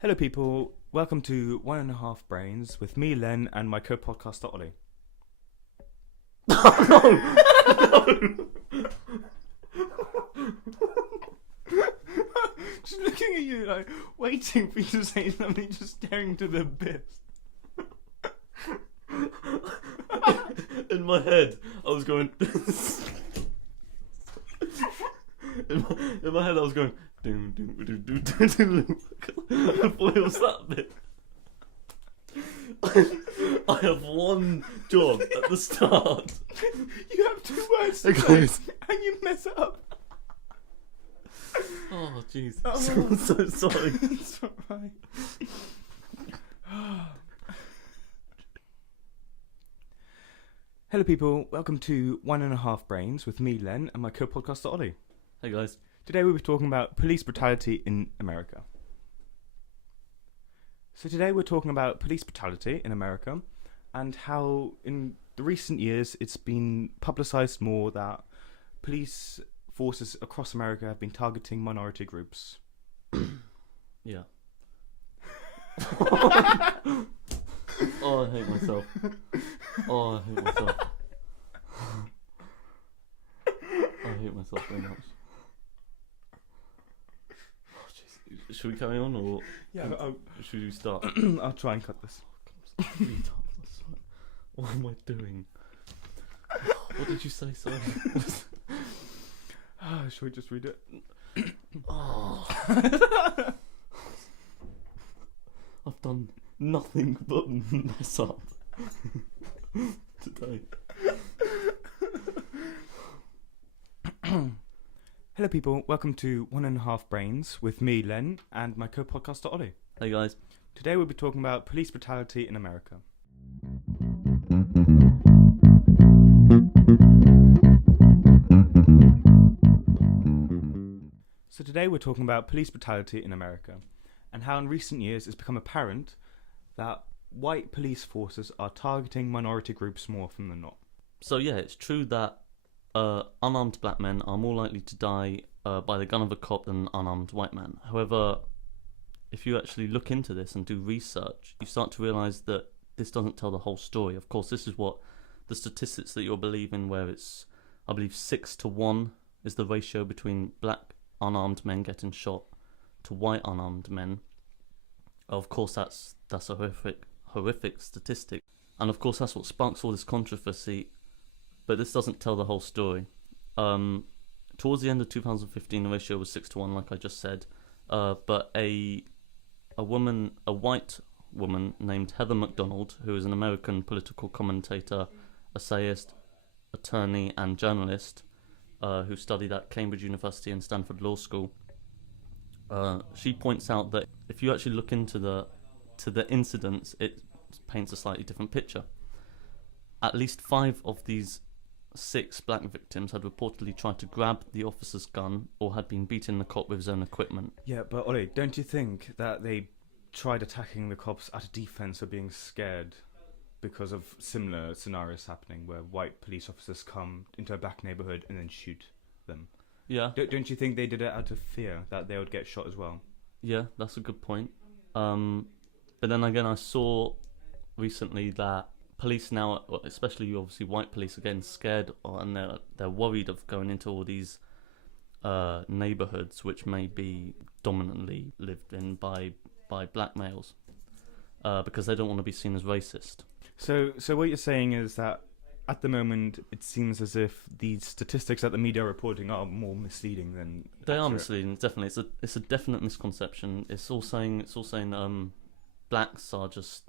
Hello, people. Welcome to One and a Half Brains with me, Len, and my co-podcaster Ollie. No! Just looking at you, like waiting for you to say something, just staring to the abyss. In my head, I was going. in my head, I was going. Doom, doom, doom, doom, doom, doom. I thought it was that bit. I have one job at the start. You have two words to Okay. say, and you mess it up. Oh, jeez. Oh. I'm so sorry. It's alright. Hello, people. Welcome to One and a Half Brains with me, Len, and my co-podcaster Ollie. Hey, guys. Today we'll be talking about police brutality in America. So today we're talking about police brutality in America and how in the recent years it's been publicised more that police forces across America have been targeting minority groups. Yeah. Oh, I hate myself. Oh, I hate myself. I hate myself very much. Oh, jeez. Should we carry on or should we start? I'll try and cut this. What am I doing? What did you say? Sorry. Shall we just read it? Oh. I've done nothing but mess up today. Hello, people. Welcome to One and a Half Brains with me, Len, and my co-podcaster Ollie. Hey, guys. Today we'll be talking about police brutality in America. So today we're talking about police brutality in America and how in recent years it's become apparent that white police forces are targeting minority groups more often than not. So yeah, it's true that unarmed black men are more likely to die by the gun of a cop than an unarmed white man. However, if you actually look into this and do research, you start to realise that this doesn't tell the whole story. Of course, this is what the statistics that you're believing, where it's, I believe, 6-1 is the ratio between black unarmed men getting shot to white unarmed men. Of course, that's a horrific statistic, and of course that's what sparks all this controversy. But this doesn't tell the whole story. Towards the end of 2015, the ratio was 6-1, like I just said. But a white woman named Heather McDonald, who is an American political commentator, essayist, attorney, and journalist, who studied at Cambridge University and Stanford Law School, she points out that if you actually look into the incidents, it paints a slightly different picture. At least 5 of these 6 black victims had reportedly tried to grab the officer's gun or had been beating the cop with his own equipment. Yeah, but Ollie, don't you think that they tried attacking the cops out of defence or being scared because of similar scenarios happening where white police officers come into a black neighbourhood and then shoot them? Yeah, Don't you think they did it out of fear that they would get shot as well? yeah, that's a good point. But then again, I saw recently that police now, especially obviously white police, are getting scared and they're worried of going into all these neighbourhoods which may be dominantly lived in by black males, because they don't want to be seen as racist. So what you're saying is that at the moment it seems as if the statistics that the media are reporting are more misleading than They are accurate. misleading, definitely. It's a definite misconception. It's all saying blacks are just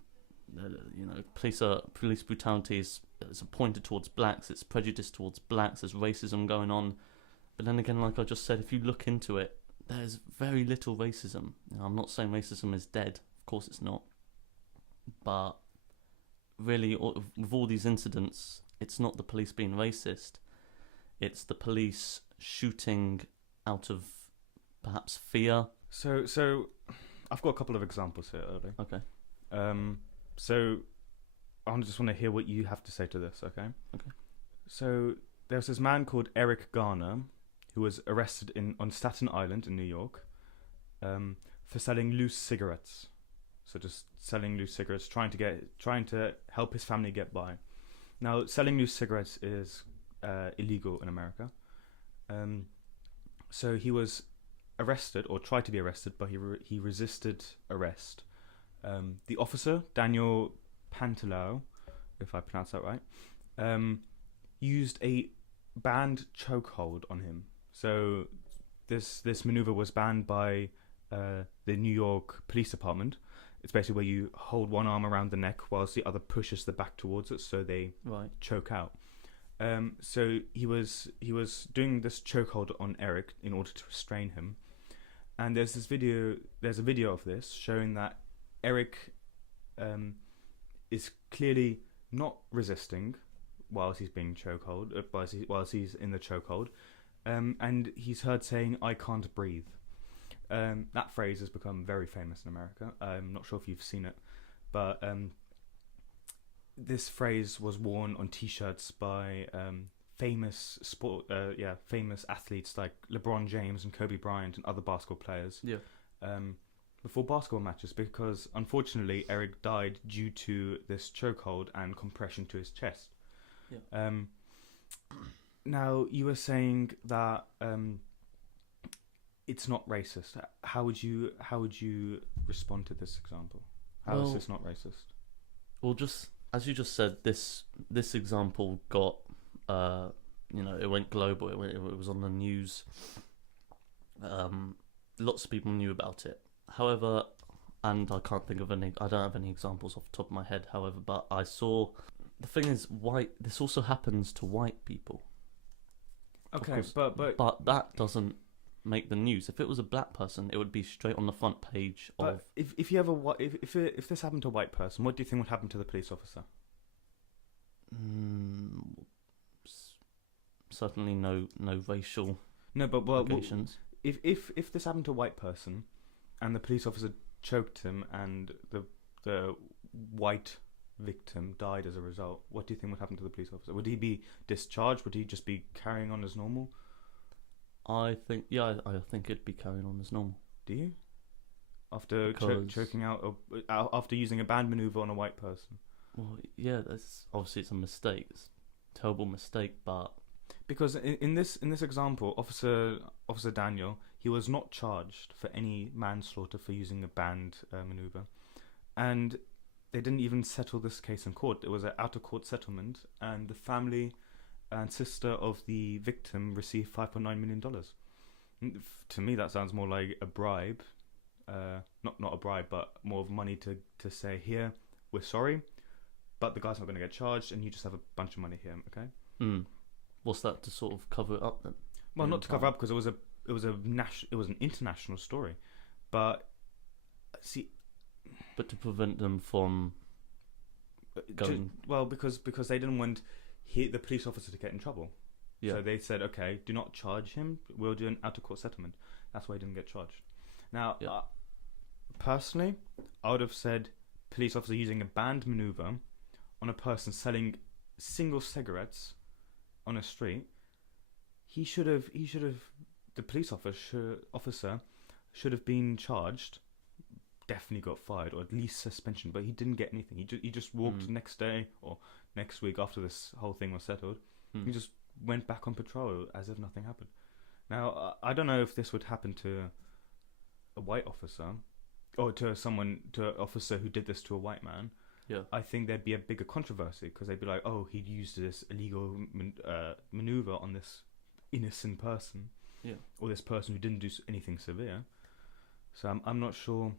police brutality is pointed towards blacks. It's prejudice towards blacks. There's racism going on. But then again, like I just said, if you look into it, there's very little racism. I'm not saying racism is dead. Of course it's not. But really, with all these incidents, it's not the police being racist. It's the police shooting out of perhaps fear. So I've got a couple of examples here, Ollie. Okay. So I just want to hear what you have to say to this, okay? Okay. So there's this man called Eric Garner who was arrested on Staten Island in New York for selling loose cigarettes. So just selling loose cigarettes, trying to help his family get by. Now, selling loose cigarettes is illegal in America. So he was arrested, or tried to be arrested, but he resisted arrest. The officer, Daniel Pantaleo, if I pronounce that right, used a banned chokehold on him. So this maneuver was banned by the New York Police Department. It's basically where you hold one arm around the neck whilst the other pushes the back towards it, so they choke out. So he was doing this chokehold on Eric in order to restrain him. And there's a video of this showing that Eric is clearly not resisting whilst he's being chokehold, whilst he's in the chokehold, and he's heard saying, "I can't breathe." That phrase has become very famous in America. I'm not sure if you've seen it, but this phrase was worn on T-shirts by famous athletes like LeBron James and Kobe Bryant and other basketball players. Yeah. Before basketball matches, because unfortunately Eric died due to this chokehold and compression to his chest. Yeah. Now, you were saying that it's not racist. How would you respond to this example? How is this not racist? Well, just as you just said, this example got it went global. It was on the news. Lots of people knew about it. However, and I can't think of any. I don't have any examples off the top of my head. However, but I saw. The thing is, this also happens to white people. Okay, course, but that doesn't make the news. If it was a black person, it would be straight on the front page of. If you ever if this happened to a white person, what do you think would happen to the police officer? Certainly no racial. No, but allegations. If this happened to a white person, and the police officer choked him, and the white victim died as a result, what do you think would happen to the police officer? Would he be discharged? Would he just be carrying on as normal? I think it'd be carrying on as normal. Do you? After choking out, after using a banned maneuver on a white person? Well, yeah, that's obviously it's a mistake. It's a terrible mistake, but because in this example, Officer Daniel, he was not charged for any manslaughter for using a banned maneuver, and they didn't even settle this case in court. It was an out-of-court settlement, and the family and sister of the victim received $5.9 million. To me, that sounds more like a bribe. Not a bribe, but more of money to say, here, we're sorry, but the guy's not going to get charged, and you just have a bunch of money here, okay? What's that, to sort of cover it up then? Well, not to cover up, because it was an international story, but see. But to prevent them from going... because they didn't want the police officer to get in trouble. Yeah. So they said, okay, do not charge him. We'll do an out-of-court settlement. That's why he didn't get charged. Now, personally, I would have said police officer using a banned maneuver on a person selling single cigarettes on a street. The police officer should have been charged. Definitely got fired, or at least suspension, but he didn't get anything. He just walked next day or next week after this whole thing was settled. He just went back on patrol as if nothing happened. Now, I don't know if this would happen to a white officer or to an officer who did this to a white man. Yeah, I think there'd be a bigger controversy, because they'd be like, oh, he used this illegal maneuver on this innocent person, or this person who didn't do anything severe. So I'm not sure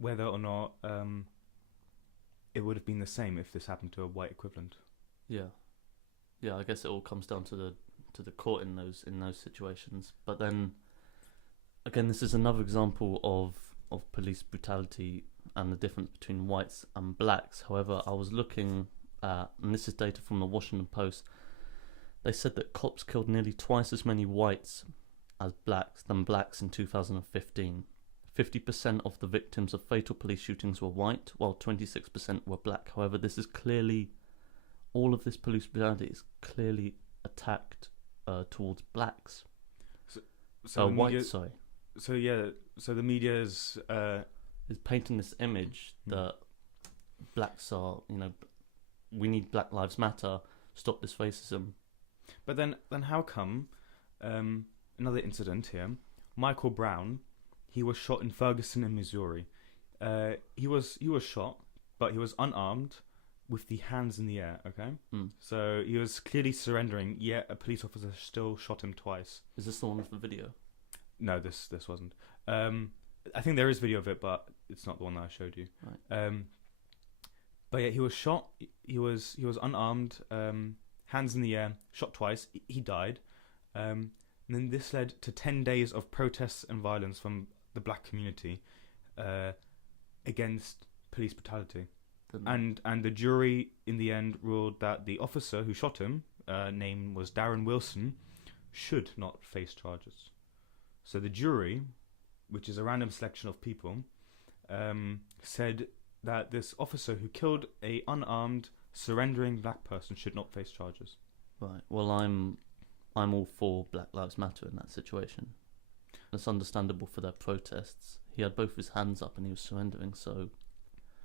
whether or not it would have been the same if this happened to a white equivalent. Yeah, I guess it all comes down to the court in those situations. But then again, this is another example of police brutality and the difference between whites and blacks. However, I was looking at, and this is data from the Washington Post, they said that cops killed nearly twice as many whites as blacks in 2015. 50% of the victims of fatal police shootings were white, while 26% were black. However, all of this police brutality is clearly attacked towards blacks. So white, sorry. so the media's Is painting this image that blacks are, we need Black Lives Matter, stop this racism. But then how come? Another incident here. Michael Brown, he was shot in Ferguson, in Missouri. He was shot, but he was unarmed, with the hands in the air. Okay, so he was clearly surrendering. Yet a police officer still shot him twice. Is this the one with the video? No, this wasn't. I think there is video of it, but it's not the one that I showed you. Right. But yeah, he was shot. He was unarmed, hands in the air, shot twice. He died. And then this led to 10 days of protests and violence from the black community against police brutality. And the jury in the end ruled that the officer who shot him, name was Darren Wilson, should not face charges. So the jury, which is a random selection of people, said that this officer who killed a unarmed, surrendering black person should not face charges. Right. Well, I'm all for Black Lives Matter in that situation. It's understandable for their protests. He had both his hands up and he was surrendering, so...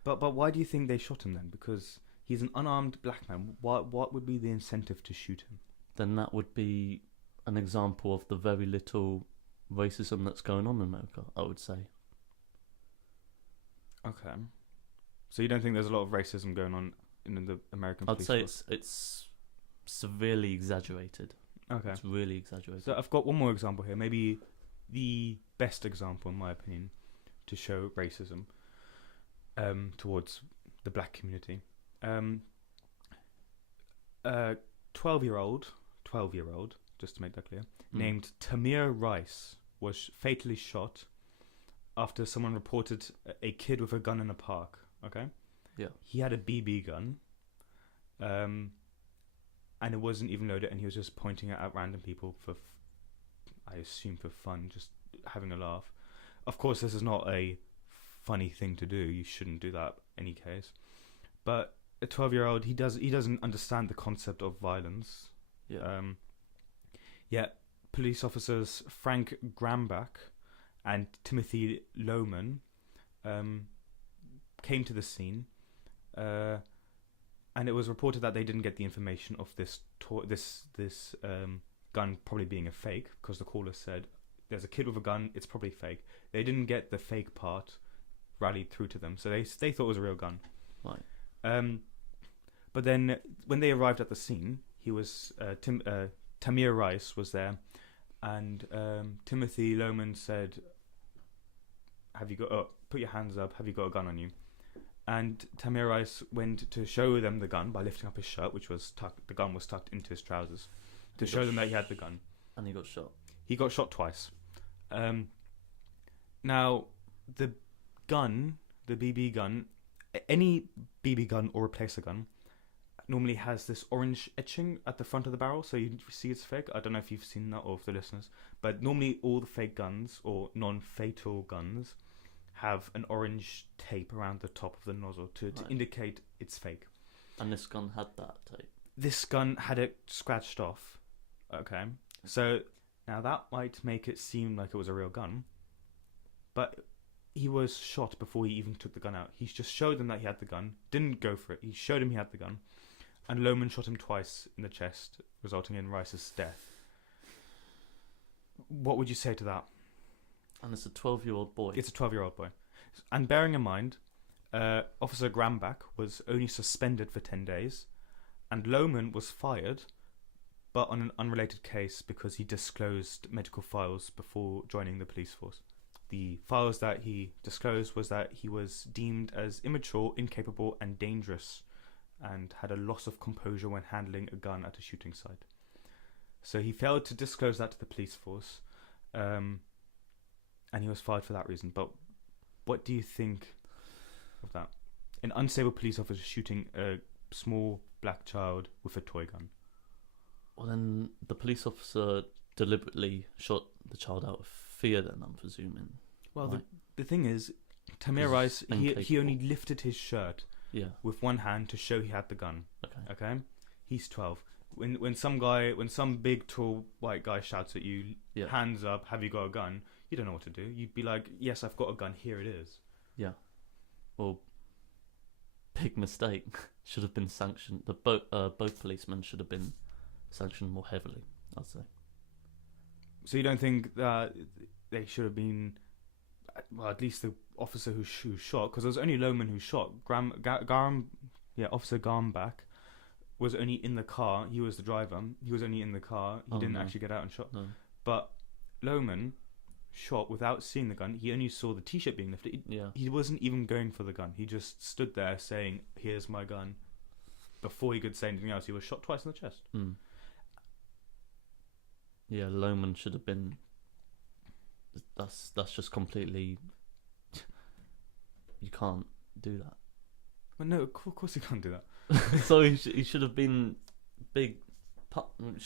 But why do you think they shot him then? Because he's an unarmed black man. What would be the incentive to shoot him? Then that would be an example of the very little racism that's going on in America, I would say. Okay. So you don't think there's a lot of racism going on in the American police I'd say force? it's severely exaggerated. Okay. It's really exaggerated. So I've got one more example here. Maybe the best example, in my opinion, to show racism towards the black community. 12-year-old, just to make that clear, named Tamir Rice was fatally shot after someone reported a kid with a gun in a park. Okay? Yeah. He had a BB gun, and it wasn't even loaded, and he was just pointing it at random people I assume for fun, just having a laugh. Of course, this is not a funny thing to do. You shouldn't do that in any case. But a 12-year-old, he doesn't understand the concept of violence. Yeah. Yet police officers Frank Grambach and Timothy Lohman came to the scene, and it was reported that they didn't get the information of this gun probably being a fake, because the caller said there's a kid with a gun, it's probably fake. They didn't get the fake part rallied through to them, so they thought it was a real gun. Right. But then when they arrived at the scene, he was Tamir Rice was there, and Timothy Lohman said, "Have you got? Put your hands up. Have you got a gun on you?" And Tamir Rice went to show them the gun by lifting up his shirt, which was tucked. The gun was tucked into his trousers, to show them that he had the gun. And he got shot. He got shot twice. Now, the gun, the BB gun, any BB gun or replacer gun, normally has this orange etching at the front of the barrel, so you see it's fake. I don't know if you've seen that, or for the listeners, but normally all the fake guns or non-fatal guns have an orange tape around the top of the nozzle to indicate it's fake. And this gun had that tape? This gun had it scratched off. Okay. So now that might make it seem like it was a real gun, but he was shot before he even took the gun out. He just showed them that he had the gun, didn't go for it. He showed him he had the gun, and Lohman shot him twice in the chest, resulting in Rice's death. What would you say to that? And it's a 12-year-old boy. It's a 12-year-old boy. And bearing in mind, Officer Grambach was only suspended for 10 days, and Lohman was fired, but on an unrelated case because he disclosed medical files before joining the police force. The files that he disclosed was that he was deemed as immature, incapable, and dangerous, and had a loss of composure when handling a gun at a shooting site. So he failed to disclose that to the police force, and he was fired for that reason. But what do you think of that? An unstable police officer shooting a small black child with a toy gun. Well, then the police officer deliberately shot the child out of fear, then, I'm presuming. Well, right? the thing is, Tamir Rice, he only lifted his shirt with one hand to show he had the gun. Okay? He's 12. When some big, tall, white guy shouts at you, hands up, have you got a gun? you don't know what to do. You'd be like, yes, I've got a gun, here it is. Yeah. Well, big mistake. Should have been sanctioned. Both policemen should have been sanctioned more heavily, I'd say. So you don't think that they should have been, well, at least the officer who shot, because there was only Lohman who shot. Officer Garmbach was only in the car. He was the driver. He was only in the car. He didn't actually get out and shot. No. But Lohman shot without seeing the gun. He only saw the T-shirt being lifted. He wasn't even going for the gun. He just stood there saying, "Here's my gun." Before he could say anything else, he was shot twice in the chest. Mm. Yeah, Lohman should have been. That's just completely. You can't do that. Well, no, of course he can't do that. So he should have been should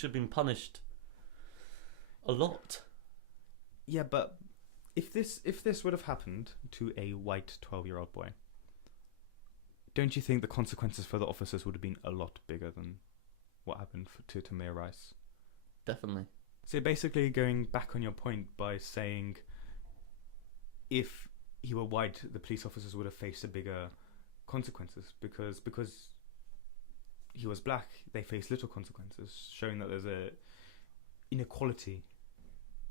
have been punished a lot. Yeah, but if this would have happened to a white 12-year-old boy, don't you think the consequences for the officers would have been a lot bigger than what happened to Tamir Rice? Definitely. So basically going back on your point by saying if he were white, the police officers would have faced a bigger consequences because he was black, they faced little consequences, showing that there's a inequality,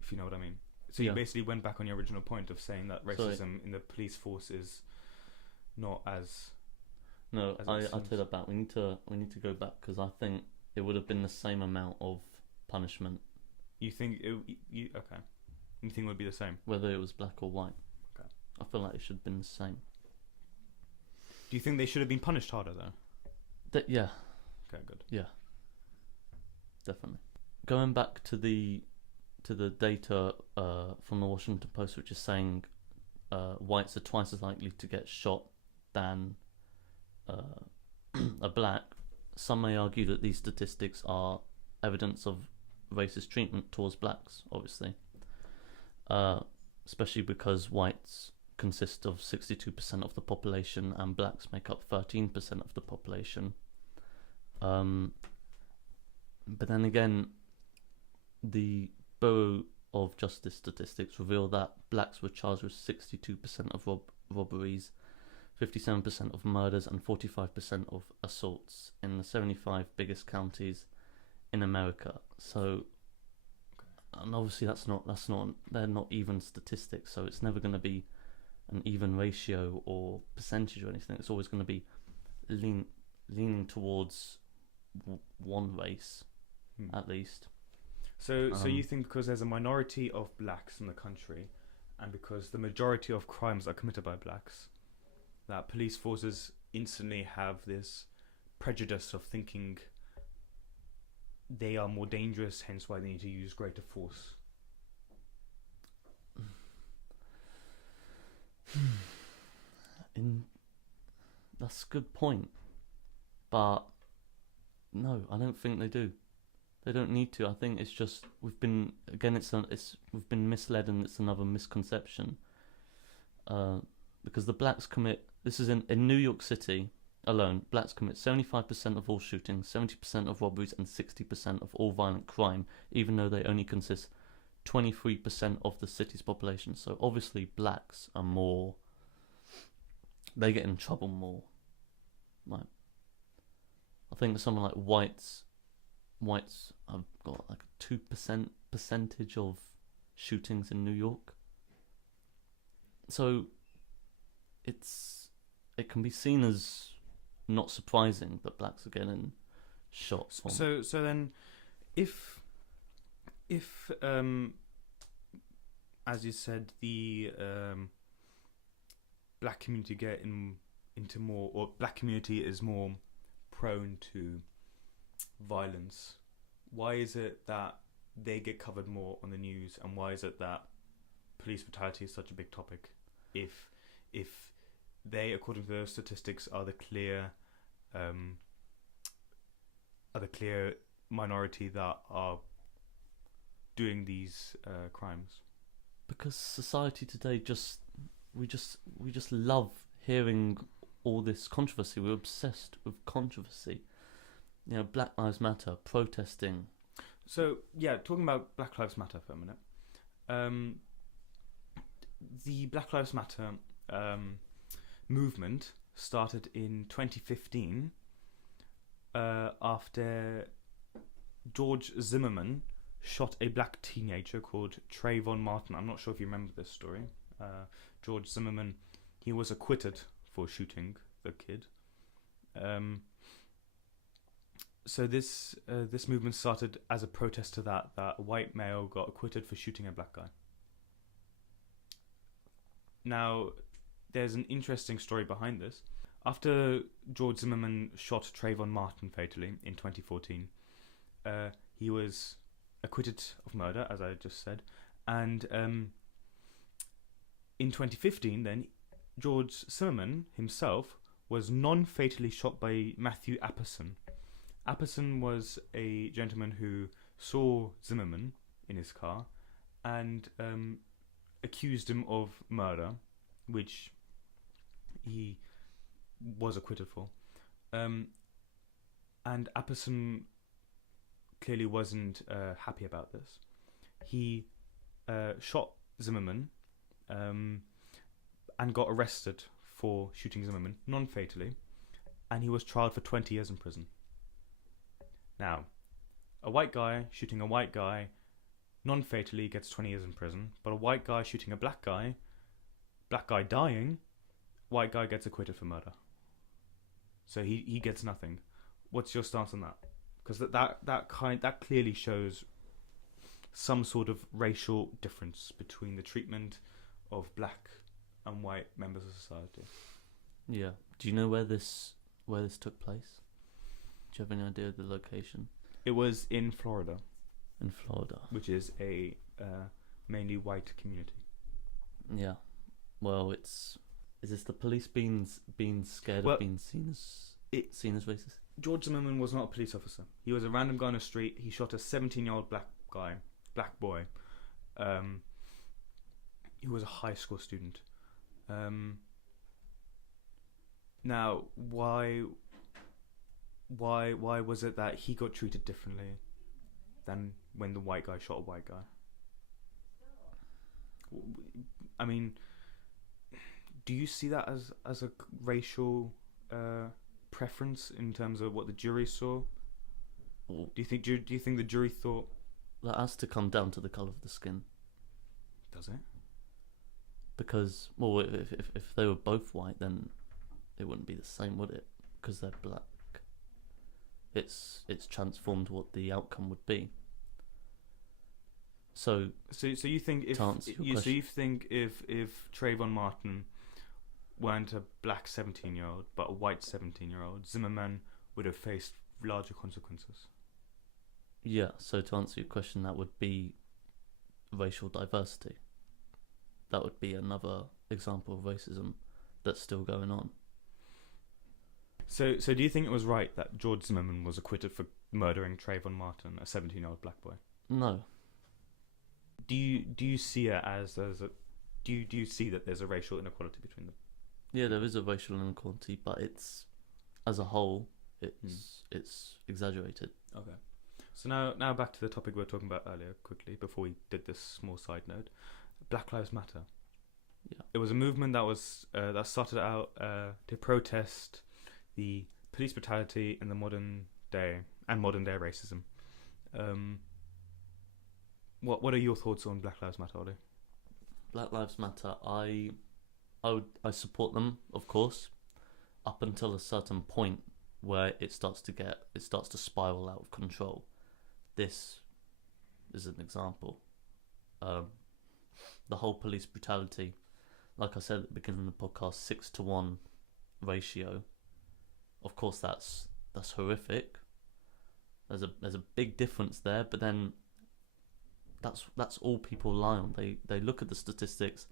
if you know what I mean. So you basically went back on your original point of saying that racism in the police force is not as... No, I take that back. We need to go back because I think it would have been the same amount of punishment. You think okay? You think it would be the same, whether it was black or white? Okay. I feel like it should have been the same. Do you think they should have been punished harder though? Yeah. Okay, good. Yeah. Definitely. Going back to the data from the Washington Post, which is saying whites are twice as likely to get shot than a black. Some may argue that these statistics are evidence of racist treatment towards blacks, obviously, especially because whites consist of 62% of the population and blacks make up 13% of the population. But then again, the Bureau of Justice statistics reveal that blacks were charged with 62% of robberies, 57% of murders and 45% of assaults in the 75 biggest counties in America. So, and obviously they're not even statistics, so it's never going to be an even ratio or percentage or anything. It's always going to be leaning towards one race, at least. So you think because there's a minority of blacks in the country, and because the majority of crimes are committed by blacks, that police forces instantly have this prejudice of thinking they are more dangerous, hence why they need to use greater force? That's a good point, but no, I don't think they do. They don't need to. I think it's just we've been misled, and it's another misconception. Because the blacks commit. This is in New York City alone. Blacks commit 75% of all shootings, 70% of robberies, and 60% of all violent crime, even though they only consist 23% of the city's population. So obviously, blacks are more. They get in trouble more. Like, I think something like whites have got like a 2% percentage of shootings in New York. So it can be seen as not surprising that blacks are getting shot. So then, if as you said, the black community get into more, or black community is more prone to violence, why is it that they get covered more on the news, and why is it that police brutality is such a big topic if they, according to those statistics, are the clear minority that are doing these crimes? Because society today we just love hearing all this controversy. We're obsessed with controversy. You know, Black Lives Matter, protesting. So, yeah, talking about Black Lives Matter for a minute. the Black Lives Matter movement started in 2015 after George Zimmerman shot a black teenager called Trayvon Martin. I'm not sure if you remember this story. George Zimmerman, he was acquitted for shooting the kid. So this movement started as a protest to that a white male got acquitted for shooting a black guy. Now, there's an interesting story behind this. After George Zimmerman shot Trayvon Martin fatally in 2014, he was acquitted of murder, as I just said, and in 2015, then George Zimmerman himself was non-fatally shot by Matthew Apperson. Apperson was a gentleman who saw Zimmerman in his car and accused him of murder, which he was acquitted for. And Apperson clearly wasn't happy about this. He shot Zimmerman and got arrested for shooting Zimmerman, non-fatally, and he was tried for 20 years in prison. Now, a white guy shooting a white guy non-fatally gets 20 years in prison, but a white guy shooting a black guy dying, white guy gets acquitted for murder. So he gets nothing. What's your stance on that? Because that clearly shows some sort of racial difference between the treatment of black and white members of society. Yeah. Do you know where this took place? Do you have any idea of the location? It was in Florida. In Florida, which is a mainly white community. Yeah. Well, is this the police being scared of being seen as racist? George Zimmerman was not a police officer. He was a random guy on the street. He shot a 17-year-old black boy. He was a high school student. Now, why was it that he got treated differently than when the white guy shot a white guy? I mean, do you see that as a racial preference in terms of what the jury saw? Do you think the jury thought that has to come down to the colour of the skin? Does it? Because, well, if they were both white, then it wouldn't be the same, would it? Because they're black. It's transformed what the outcome would be. So you think if Trayvon Martin weren't a black 17-year-old but a white 17-year-old, Zimmerman would have faced larger consequences? Yeah. So to answer your question, that would be racial diversity. That would be another example of racism that's still going on. So do you think it was right that George Zimmerman was acquitted for murdering Trayvon Martin, a 17-year-old black boy? No. Do you see it as a do you see that there's a racial inequality between them? Yeah, there is a racial inequality, but it's as a whole, it's exaggerated. Okay. So now back to the topic we were talking about earlier, quickly before we did this small side note. Black Lives Matter. Yeah. It was a movement that was that started out to protest the police brutality in the modern day racism. What are your thoughts on Black Lives Matter, Ollie? Black Lives Matter. I support them, of course, up until a certain point where it starts to spiral out of control. This is an example. The whole police brutality, like I said at the beginning of the podcast, 6-to-1 ratio. Of course, that's horrific. There's a big difference there, but then that's all people rely on. They look at the statistics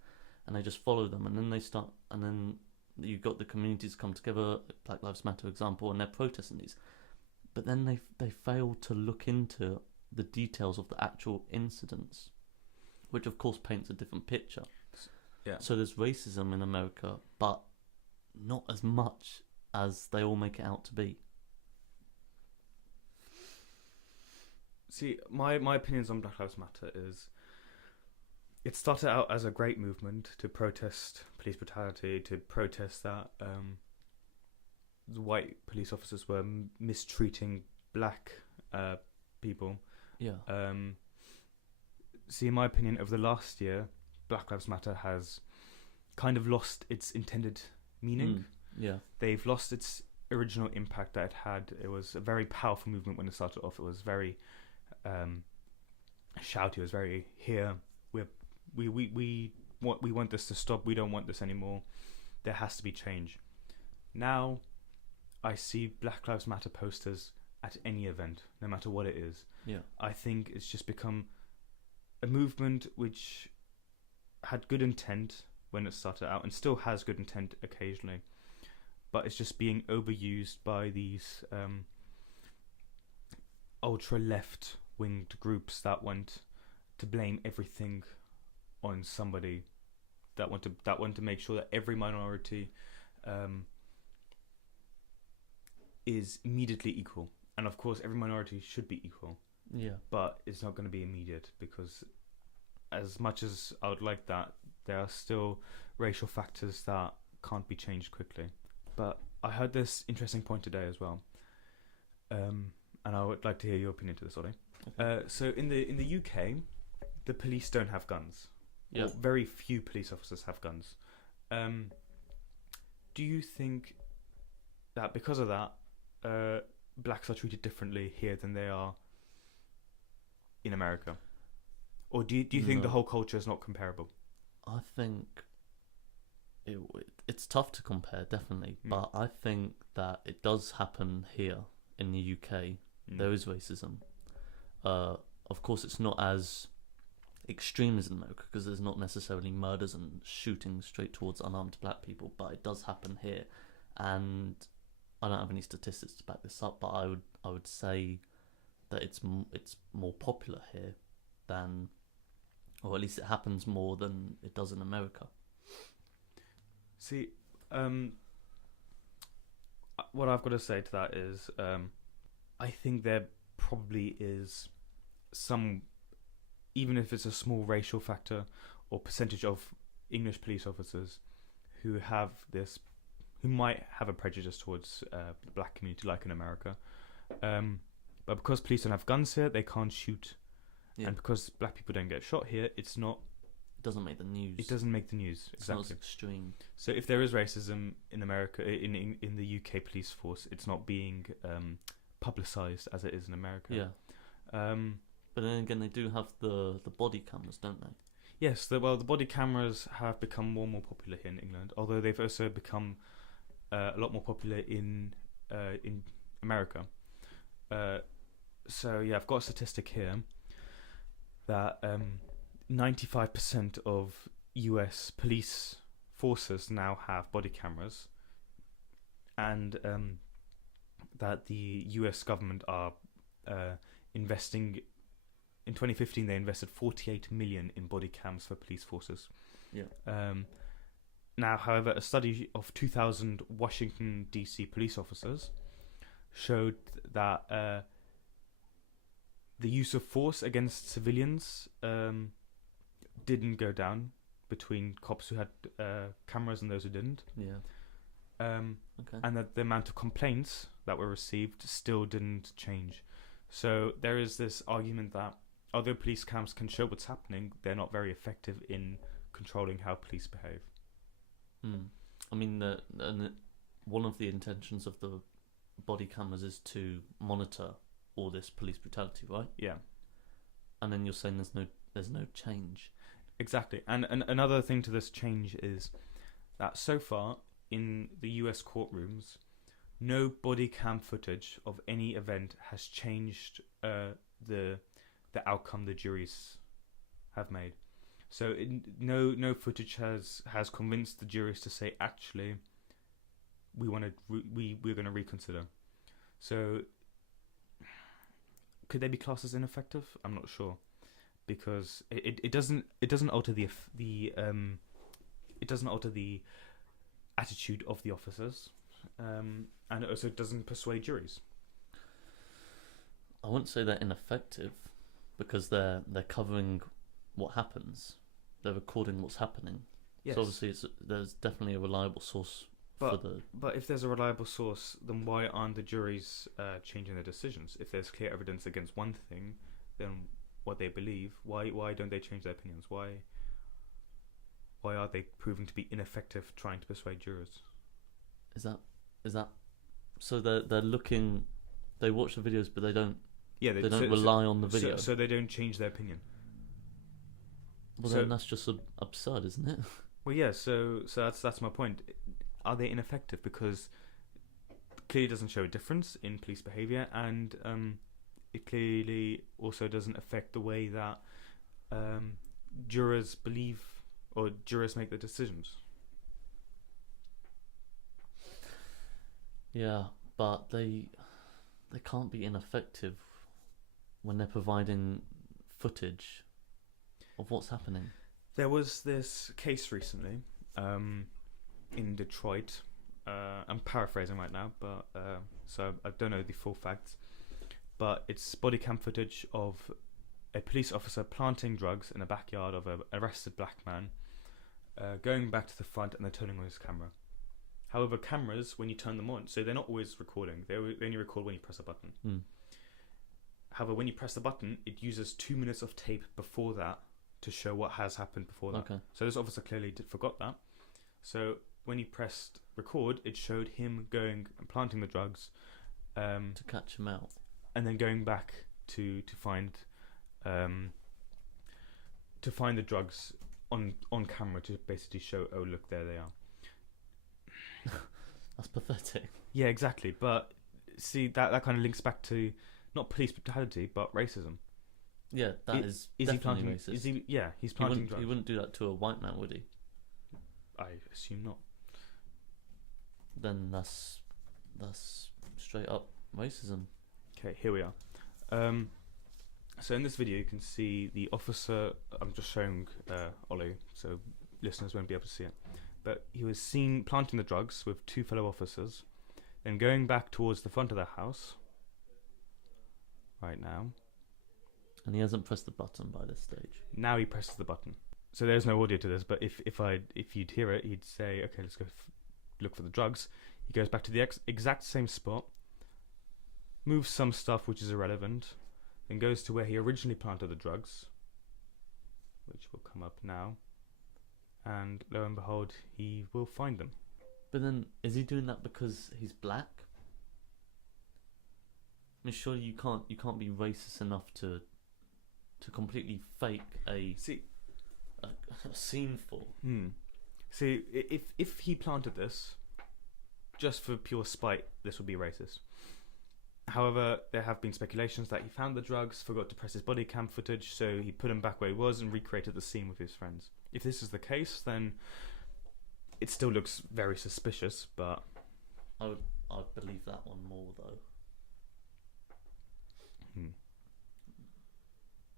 and they just follow them, and then you've got the communities come together, Black Lives Matter example, and they're protesting these. But then they fail to look into the details of the actual incidents, which of course paints a different picture. Yeah. So there's racism in America, but not as much as they all make it out to be. See, my opinions on Black Lives Matter is it started out as a great movement to protest police brutality, to protest that the white police officers were mistreating black people. Yeah. See, in my opinion, over the last year, Black Lives Matter has kind of lost its intended meaning. Yeah. They've lost its original impact that it had. It was a very powerful movement when it started off. It was very shouty. It was very here. We want this to stop. We don't want this anymore. There has to be change. Now, I see Black Lives Matter posters at any event, no matter what it is. Yeah. I think it's just become a movement which had good intent when it started out and still has good intent occasionally, but it's just being overused by these ultra left winged groups that want to blame everything on somebody, that want to make sure that every minority is immediately equal. And of course every minority should be equal, Yeah. but it's not going to be immediate, because as much as I would like that, there are still racial factors that can't be changed quickly. But I heard this interesting point today as well, and I would like to hear your opinion to this, Ollie. Okay. So in the UK, the police don't have guns. Yeah. Or very few police officers have guns. Do you think that because of that, blacks are treated differently here than they are in America? Or do you think the No. whole culture is not comparable? I think it's tough to compare, definitely, but I think that it does happen here in the UK. There is racism. Of course, it's not as extreme as in America, because there's not necessarily murders and shooting straight towards unarmed black people, but it does happen here, and I don't have any statistics to back this up, but I would say that it's more popular here than, or at least it happens more than it does in America. See, what I've got to say to that is, I think there probably is some, even if it's a small racial factor or percentage of English police officers who might have a prejudice towards the black community, like in America. But because police don't have guns here, they can't shoot. Yeah. And because black people don't get shot here, It doesn't make the news. it doesn't make the news. It's not as Exactly. extreme. So if there is racism in America, in the UK police force, it's not being publicized as it is in America. Yeah. But then again, they do have the body cameras, don't they? Yes, the body cameras have become more and more popular here in England, although they've also become a lot more popular in America. So yeah, I've got a statistic here that 95% of US police forces now have body cameras, and that the US government are investing. In 2015, they invested 48 million in body cams for police forces. Yeah. Now, however, a study of 2,000 Washington D.C. police officers showed that the use of force against civilians didn't go down between cops who had cameras and those who didn't. Yeah. Okay. And that the amount of complaints that were received still didn't change. So there is this argument that although police cams can show what's happening, they're not very effective in controlling how police behave. I mean, one of the intentions of the body cameras is to monitor all this police brutality, right? Yeah, And then you're saying there's no change. exactly. And another thing to this change is that so far in the US courtrooms, no body cam footage of any event has changed the outcome the juries have made. So no footage has convinced the juries to say, actually, we're going to reconsider. So could they be classed as ineffective? I'm not sure, because it doesn't alter the attitude of the officers, and it also doesn't persuade juries. I wouldn't say they're ineffective, because they're covering what happens. they're recording what's happening. Yes. So obviously, there's definitely a reliable source for the. But if there's a reliable source, then why aren't the juries changing their decisions? If there's clear evidence against one thing, then what they believe, why don't they change their opinions? Why are they proving to be ineffective trying to persuade jurors? Is that so they're looking, they watch the videos but they don't rely on the video. So they don't change their opinion. Well, then that's just absurd, isn't it? Well, yeah. So that's my point. Are they ineffective because it clearly doesn't show a difference in police behaviour, and it clearly also doesn't affect the way that jurors believe or jurors make the decisions. Yeah, but they can't be ineffective when they're providing footage of what's happening. There was this case recently in Detroit. I'm paraphrasing right now, but so I don't know the full facts. But it's body cam footage of a police officer planting drugs in the backyard of an arrested black man, going back to the front and then turning on his camera. However, cameras, when you turn them on, so they're not always recording. They only record when you press a button. Mm. However, when you press the button, it uses 2 minutes of tape before that to show what has happened before that. Okay. So this officer clearly forgot that. So when he pressed record, it showed him going and planting the drugs. To catch him out. And then going back to find the drugs on camera to basically show, oh look, there they are. That's pathetic. Yeah, exactly. But see, that kind of links back to not police brutality, but racism. Yeah, is definitely racist. He's planting drugs. He wouldn't do that to a white man, would he? I assume not. Then that's straight up racism. Okay, here we are. So in this video, you can see the officer. I'm just showing Ollie, so listeners won't be able to see it. But he was seen planting the drugs with 2 fellow officers, then going back towards the front of the house. Right now. And he hasn't pressed the button by this stage. Now he presses the button. So there's no audio to this, but if you'd hear it, he'd say, "Okay, let's go look for the drugs." He goes back to the exact same spot, moves some stuff which is irrelevant, then goes to where he originally planted the drugs, which will come up now, and lo and behold, he will find them. But then, is he doing that because he's black? I mean, surely you can't be racist enough to completely fake a scene full. See, if he planted this just for pure spite, this would be racist. However, there have been speculations that he found the drugs, forgot to press his body cam footage, so he put them back where he was and recreated the scene with his friends. If this is the case, then it still looks very suspicious, but I'd believe that one more though.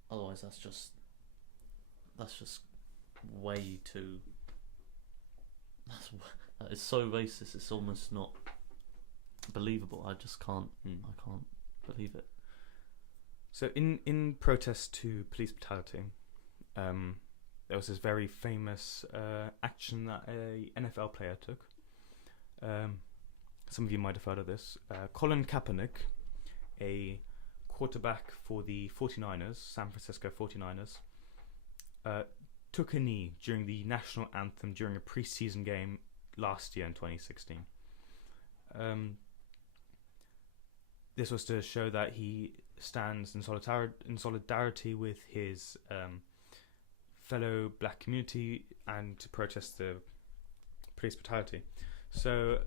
Otherwise, that's just way too. That is so racist. It's almost not believable. I just can't. I can't believe it. So in protest to police brutality, there was this very famous action that a NFL player took. Some of you might have heard of this. Colin Kaepernick, a quarterback for the 49ers, San Francisco 49ers, took a knee during the national anthem during a preseason game last year in 2016. This was to show that he stands in solidarity with his fellow black community and to protest the police brutality. So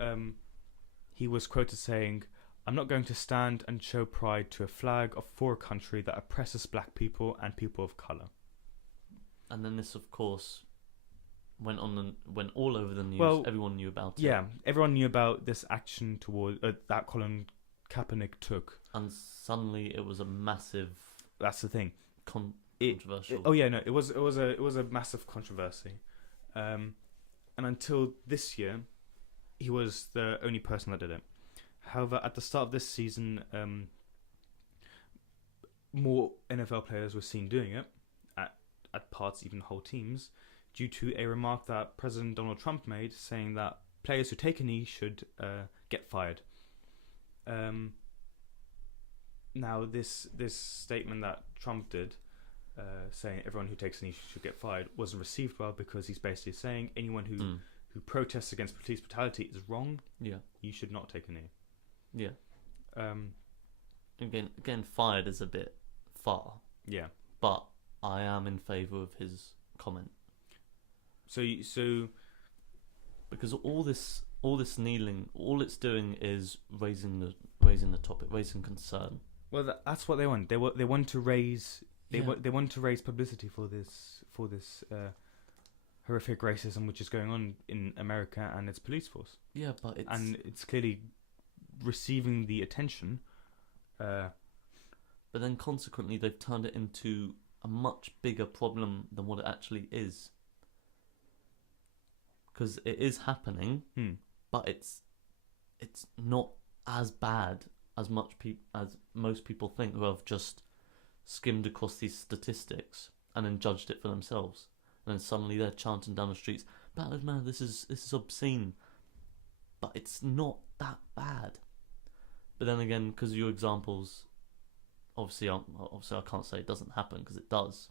he was quoted saying, "I'm not going to stand and show pride to a flag for a country that oppresses black people and people of colour." And then this, of course, went all over the news. Well, everyone knew about it. Yeah, everyone knew about this action toward that Colin Kaepernick took. And suddenly it was a massive. That's the thing. Controversial. It was a massive controversy, and until this year, he was the only person that did it. However, at the start of this season, more NFL players were seen doing it at parts, even whole teams. due to a remark that President Donald Trump made, saying that players who take a knee should get fired. Now, this statement that Trump did, saying everyone who takes a knee should get fired, wasn't received well, because he's basically saying anyone who protests against police brutality is wrong. Yeah. You should not take a knee. Yeah. Again, fired is a bit far. Yeah. But I am in favour of his comment. So because all this kneeling, all it's doing is raising the topic, raising concern. Well, that's what they want. They want to raise they want to raise publicity for this horrific racism which is going on in America and its police force. Yeah, but it's clearly receiving the attention. But then consequently, they've turned it into a much bigger problem than what it actually is. Because it is happening, but it's not as bad as most people think, who have just skimmed across these statistics and then judged it for themselves. And then suddenly they're chanting down the streets, "Black Lives Matter, this is obscene." But it's not that bad. But then again, because of your examples, obviously I can't say it doesn't happen, because it does.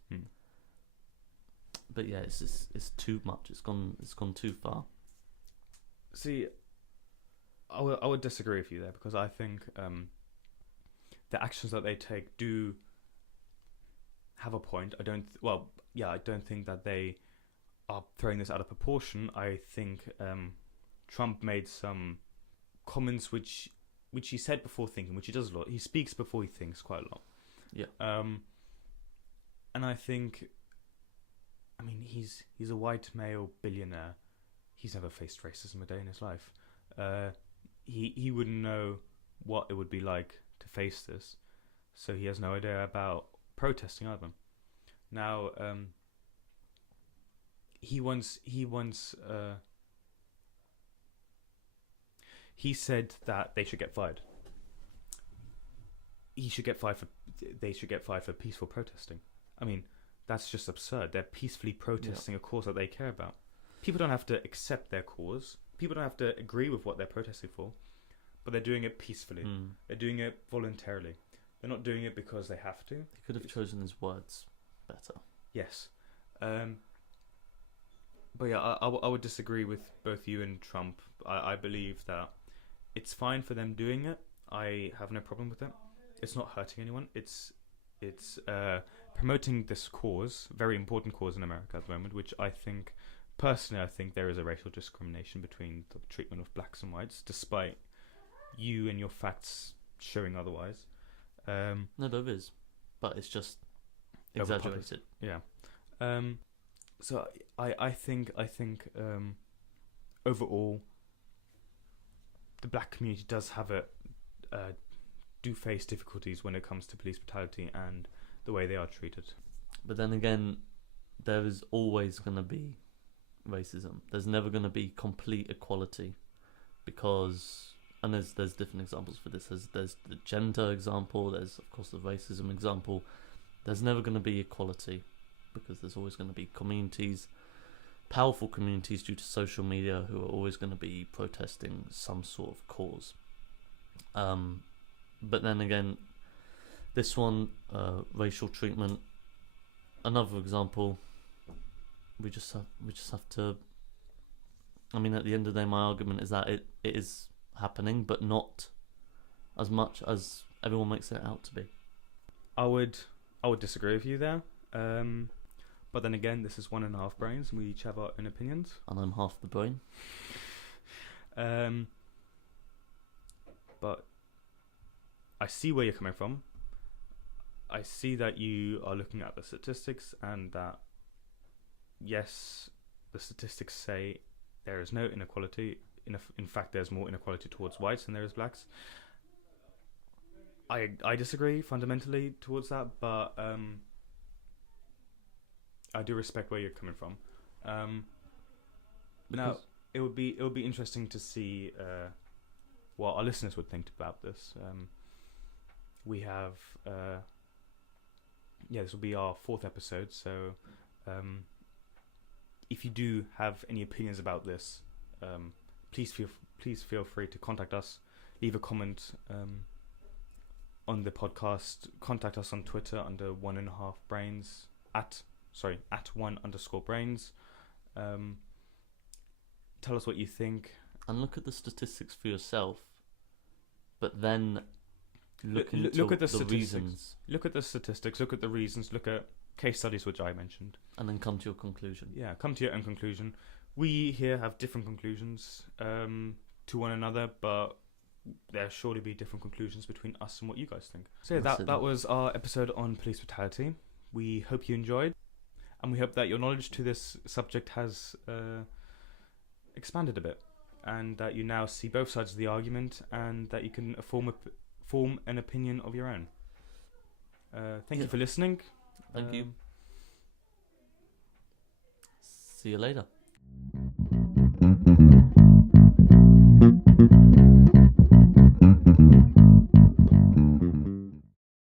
But yeah, it's too much. It's gone too far. See, I would disagree with you there, because I think the actions that they take do have a point. I don't think that they are throwing this out of proportion. I think Trump made some comments which he said before thinking, which he does a lot. He speaks before he thinks quite a lot. Yeah. And I think, I mean, he's a white male billionaire. He's never faced racism a day in his life. He wouldn't know what it would be like to face this, so he has no idea about protesting either. Now, he said that they should get fired. They should get fired for peaceful protesting. I mean, that's just absurd. They're peacefully protesting a cause that they care about. People don't have to accept their cause. People don't have to agree with what they're protesting for, but they're doing it peacefully. They're doing it voluntarily. They're not doing it because they have to. He could have chosen his words better. Yes. But yeah, I would disagree with both you and Trump. I believe that it's fine for them doing it. I have no problem with it. It's not hurting anyone. It's promoting this cause, very important cause in America at the moment, which I think there is a racial discrimination between the treatment of blacks and whites, despite you and your facts showing otherwise. No, there is, but it's just exaggerated. Yeah. So I think overall, the black community does face difficulties when it comes to police brutality and the way they are treated. But then again, there is always going to be racism. There's never going to be complete equality, because, and there's different examples for this. There's the gender example. There's of course the racism example. There's never going to be equality, because there's always going to be communities, powerful communities due to social media, who are always going to be protesting some sort of cause. But then again, this one, racial treatment, another example. We just have to. I mean, at the end of the day, my argument is that it is happening, but not as much as everyone makes it out to be. I would disagree with you there. But then again, this is 1.5 brains, and we each have our own opinions. And I'm half the brain. But I see where you're coming from. I see that you are looking at the statistics, and that, yes, the statistics say there is no inequality. In fact, there's more inequality towards whites than there is blacks. I disagree fundamentally towards that, but I do respect where you're coming from. Now, it would be interesting to see what our listeners would think about this. We have this will be our 4th episode, so if you do have any opinions about this, please feel free to contact us. Leave a comment on the podcast. Contact us on Twitter under 1.5brains at 1_brains. Tell us what you think. And look at the statistics for yourself, but then look at the reasons. Look at the statistics, look at the reasons, look at case studies which I mentioned. And then come to your conclusion. Yeah, come to your own conclusion. We here have different conclusions to one another, but there surely be different conclusions between us and what you guys think. So yeah, that was our episode on police brutality. We hope you enjoyed, and we hope that your knowledge to this subject has expanded a bit, and that you now see both sides of the argument, and that you can form an opinion of your own. Thank you for listening. Thank you. See you later.